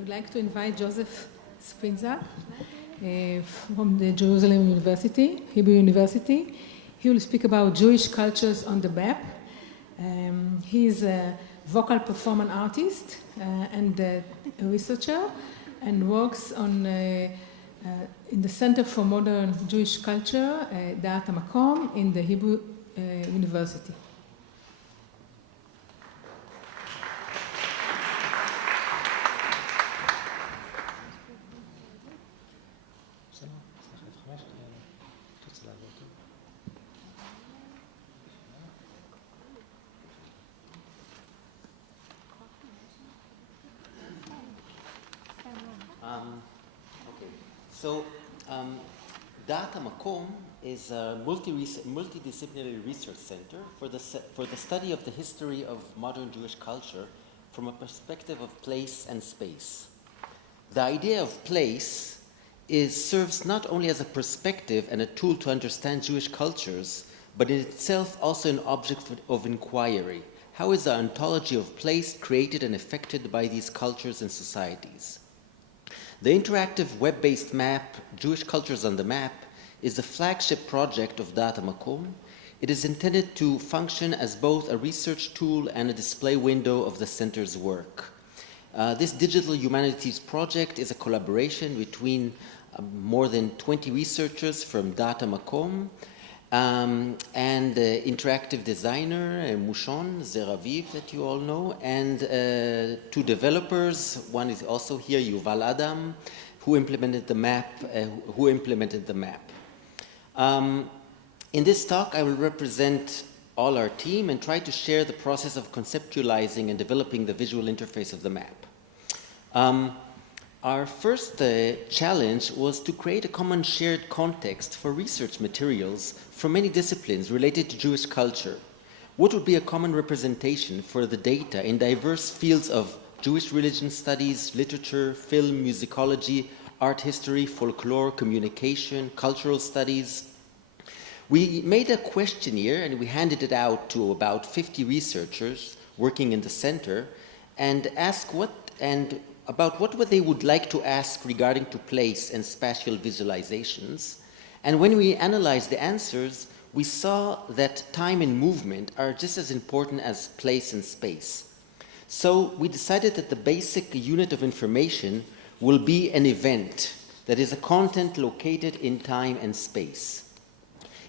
would like to invite Joseph Sprinzak from the Jerusalem University, Hebrew University. He will speak about Jewish cultures on the map. He's a vocal performance artist and a researcher, and works on in the Center for Modern Jewish Culture, Da'at HaMakom, in the Hebrew University. Da'at HaMakom is a multidisciplinary research center for the study of the history of modern Jewish culture from a perspective of place and space. The idea of place serves not only as a perspective and a tool to understand Jewish cultures, but in itself also an object of inquiry. How is the ontology of place created and affected by these cultures and societies? The interactive web-based map, Jewish Cultures on the Map, is the flagship project of Da'at HaMakom. It is intended to function as both a research tool and a display window of the center's work. This digital humanities project is a collaboration between more than 20 researchers from Da'at HaMakom and interactive designer Mushon Zeraviv, that you all know, and two developers. One is also here, Yuval Adam, who implemented the map. In this talk, I will represent all our team and try to share the process of conceptualizing and developing the visual interface of the map. Our first challenge was to create a common shared context for research materials from many disciplines related to Jewish culture. What would be a common representation for the data in diverse fields of Jewish religion studies, literature, film, musicology, art history, folklore, communication, cultural studies? We made a questionnaire and we handed it out to about 50 researchers working in the center and asked about what they would like to ask regarding to place and spatial visualizations. And when we analyzed the answers, we saw that time and movement are just as important as place and space. So we decided that the basic unit of information will be an event, that is a content located in time and space.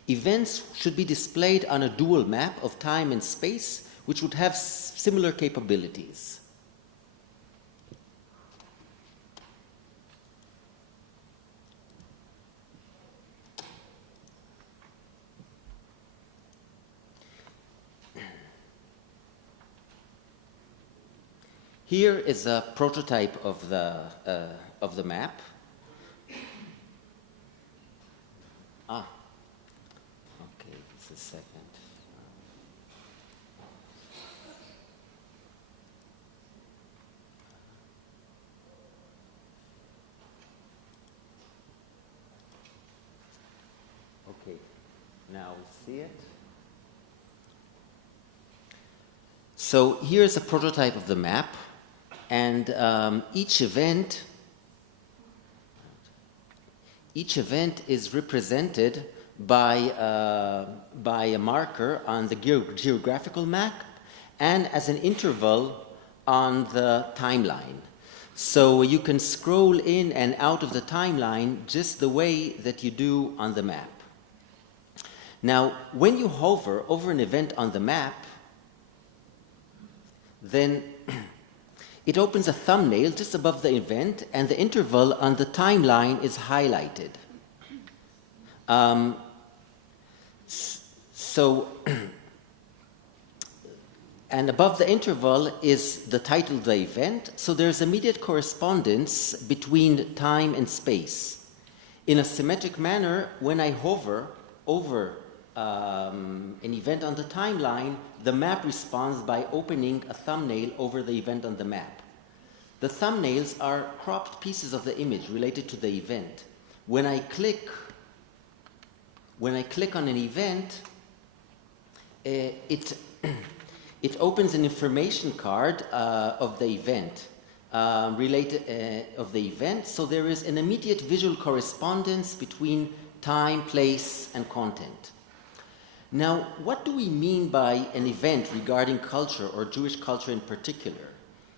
Events should be displayed on a dual map of time and space, which would have similar capabilities. Here is a prototype of the map. Okay, just a second. Okay, now we see it. So here's a prototype of the map. And each event is represented by a marker on the geographical map and as an interval on the timeline. So you can scroll in and out of the timeline just the way that you do on the map. Now, when you hover over an event on the map, then it opens a thumbnail just above the event, and the interval on the timeline is highlighted. And above the interval is the title of the event, so there's immediate correspondence between time and space. In a symmetric manner, when I hover over an event on the timeline, the map responds by opening a thumbnail over the event on the map. The thumbnails are cropped pieces of the image related to the event. When I click on an event, it opens an information card of the event. of the event, so there is an immediate visual correspondence between time, place, and content. Now, what do we mean by an event regarding culture, or Jewish culture in particular?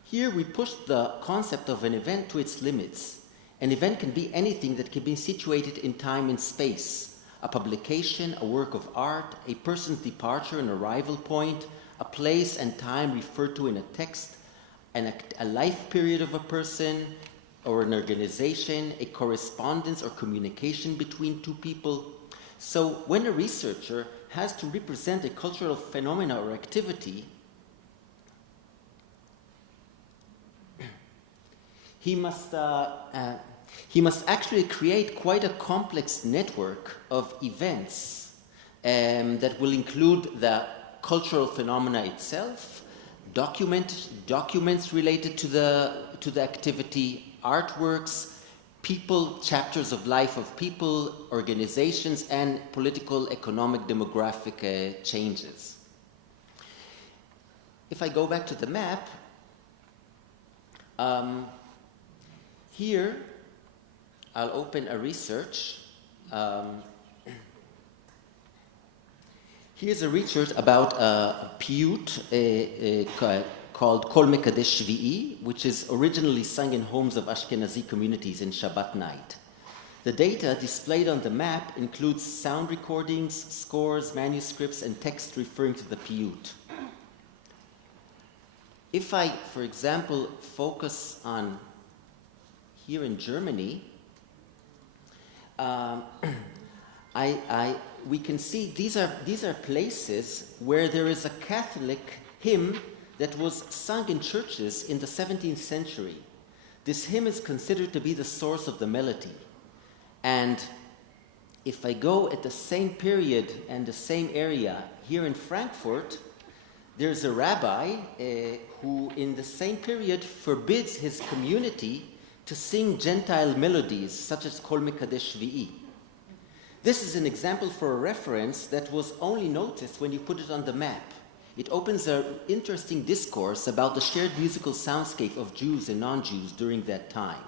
Here we push the concept of an event to its limits. An event can be anything that can be situated in time and space: a publication, a work of art, a person's departure and arrival point, a place and time referred to in a text, a life period of a person or an organization, a correspondence or communication between two people. So when a researcher has to represent a cultural phenomena or activity, he must actually create quite a complex network of events that will include the cultural phenomena itself, documents related to the activity, artworks, people, chapters of life of people, organizations, and political, economic, demographic changes. If I go back to the map, here I'll open a research. Here's a research about a piyut called Kol Mekadesh Shvi'i, which is originally sung in homes of Ashkenazi communities in Shabbat night. The data displayed on the map includes sound recordings, scores, manuscripts, and text referring to the piyut. If I, for example, focus on here in Germany, we can see these are places where there is a Catholic hymn that was sung in churches in the 17th century. This hymn is considered to be the source of the melody. And if I go at the same period and the same area here in Frankfurt, there's a rabbi who in the same period forbids his community to sing Gentile melodies such as Kol Mekadesh Shvi'i. This is an example for a reference that was only noticed when you put it on the map. It opens an interesting discourse about the shared musical soundscape of Jews and non-Jews during that time.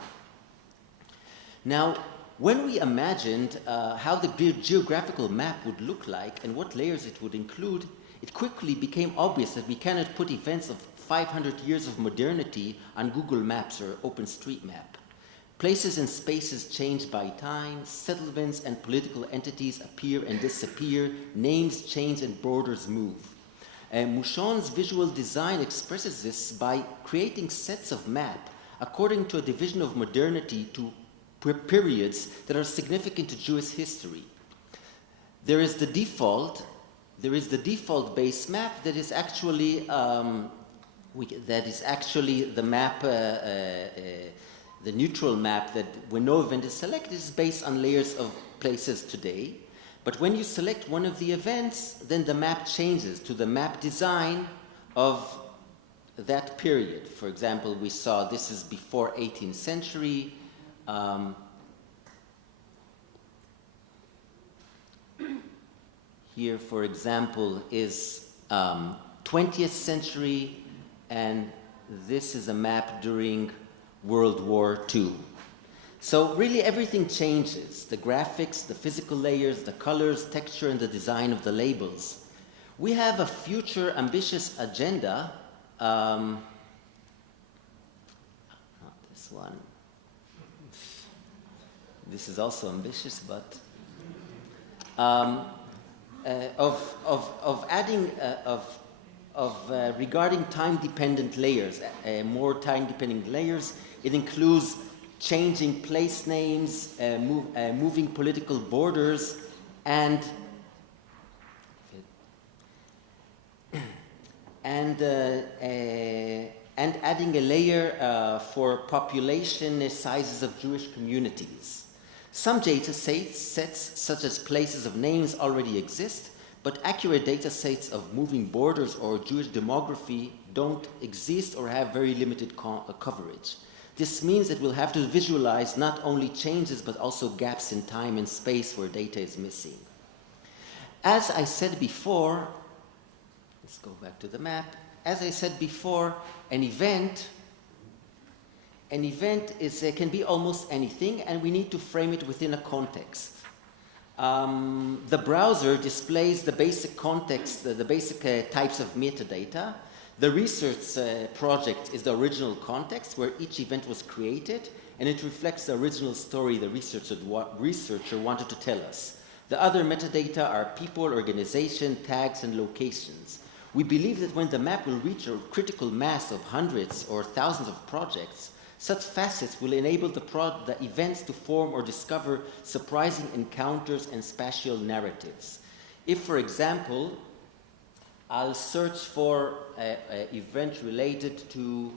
Now, when we imagined how the geographical map would look like and what layers it would include, it quickly became obvious that we cannot put events of 500 years of modernity on Google Maps or OpenStreetMap. Places and spaces change by time, settlements and political entities appear and disappear, names change and borders move. Mouchon's visual design expresses this by creating sets of map according to a division of modernity to periods that are significant to Jewish history. There is the default base map that is actually the map, the neutral map that when no event is selected is based on layers of places today. But when you select one of the events, then the map changes to the map design of that period. For example, we saw this is before 18th century. Here, for example, is 20th century, and this is a map during World War II. So really everything changes. The graphics, the physical layers, the colors, texture, and the design of the labels. We have a future ambitious agenda. Not this one. This is also ambitious, but regarding time-dependent layers, more time-dependent layers. It includes changing place names, moving political borders, and adding a layer for population sizes of Jewish communities. Some data sets, such as places of names, already exist, but accurate data sets of moving borders or Jewish demography don't exist or have very limited coverage. This means that we'll have to visualize not only changes, but also gaps in time and space where data is missing. As I said before, let's go back to the map. As I said before, an event an event can be almost anything, and we need to frame it within a context. The browser displays the basic context, the basic types of metadata. The research project is the original context where each event was created, and it reflects the original story the researcher wanted to tell us. The other metadata are people, organization, tags, and locations. We believe that when the map will reach a critical mass of hundreds or thousands of projects, such facets will enable the events to form or discover surprising encounters and spatial narratives. If, for example, I'll search for an event related to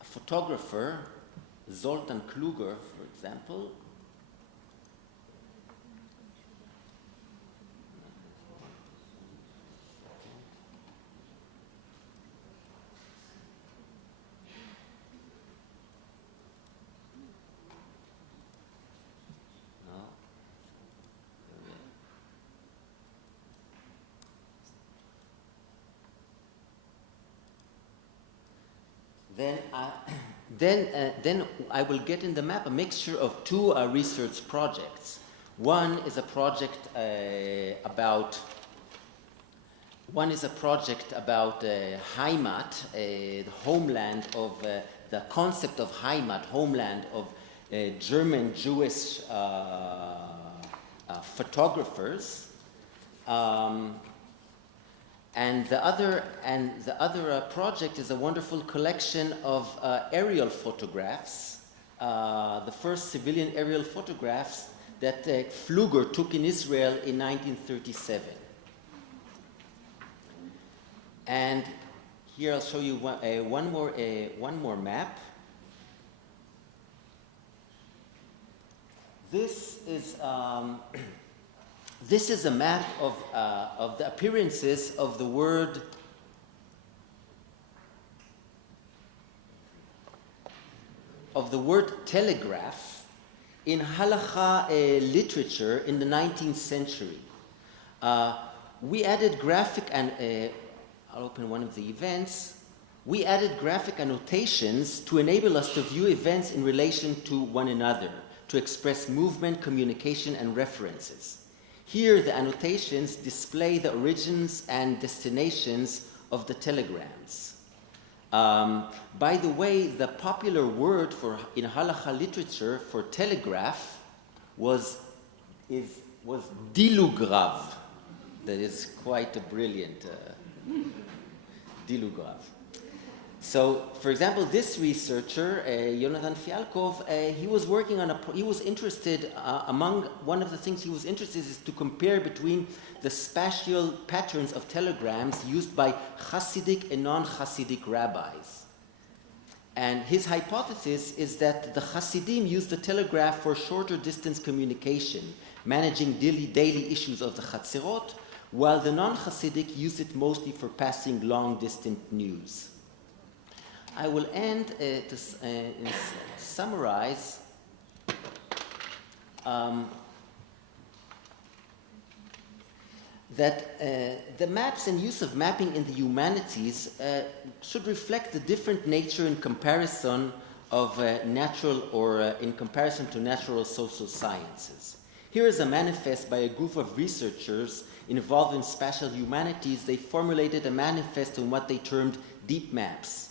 a photographer, Zoltan Kluger, for example. Then I will get in the map a mixture of two research projects. One is a project about Heimat, the homeland of the concept of Heimat, homeland of German Jewish photographers. And the other project is a wonderful collection of aerial photographs, the first civilian aerial photographs that Pfluger took in Israel in 1937. And here I'll show you one more map. This is a map of the appearances of the word telegraph in halakha literature in the 19th century. We added graphic and I'll open one of the events. We added graphic annotations to enable us to view events in relation to one another, to express movement, communication, and references. Here, the annotations display the origins and destinations of the telegrams. By the way, the popular word in halakha literature for telegraph was dilugrav. That is quite a brilliant dilugrav. So, for example, this researcher, Yonatan Fialkov, he was working on one of the things he was interested in is to compare between the spatial patterns of telegrams used by Hasidic and non-Hasidic rabbis. And his hypothesis is that the Hasidim used the telegraph for shorter distance communication, managing daily issues of the Chatzirot, while the non-Hasidic used it mostly for passing long-distance news. I will end to summarize that the maps and use of mapping in the humanities should reflect the different nature in comparison of natural or in comparison to natural social sciences. Here is a manifest by a group of researchers involved in spatial humanities. They formulated a manifest on what they termed deep maps.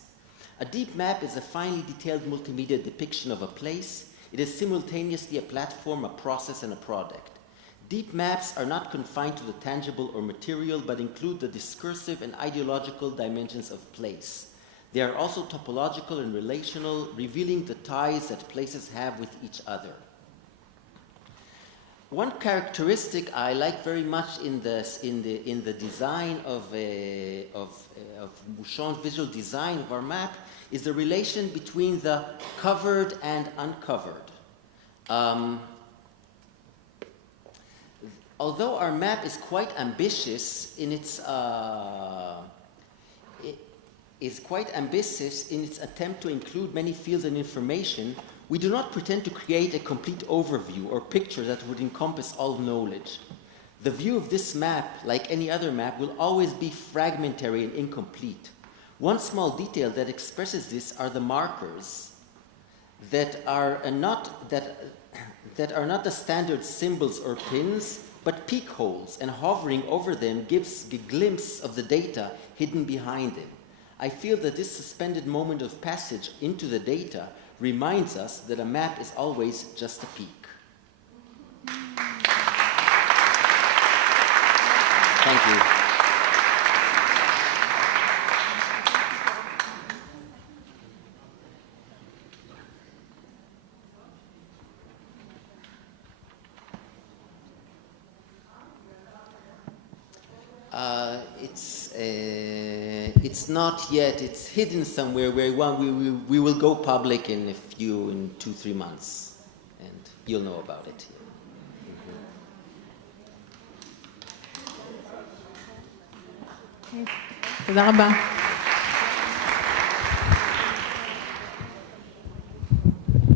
A deep map is a finely detailed multimedia depiction of a place. It is simultaneously a platform, a process, and a product. Deep maps are not confined to the tangible or material, but include the discursive and ideological dimensions of place. They are also topological and relational, revealing the ties that places have with each other. One characteristic I like very much in the design of Bouchon's visual design of our map is the relation between the covered and uncovered. Although our map is quite ambitious in its attempt to include many fields and information, we do not pretend to create a complete overview or picture that would encompass all knowledge. The view of this map, like any other map, will always be fragmentary and incomplete. One small detail that expresses this are the markers that are not the standard symbols or pins, but peak holes, and hovering over them gives a glimpse of the data hidden behind them. I feel that this suspended moment of passage into the data reminds us that a map is always just a peak. Thank you. It's not yet. It's hidden somewhere where we will go public in 2-3 months, and you'll know about it. תודה רבה.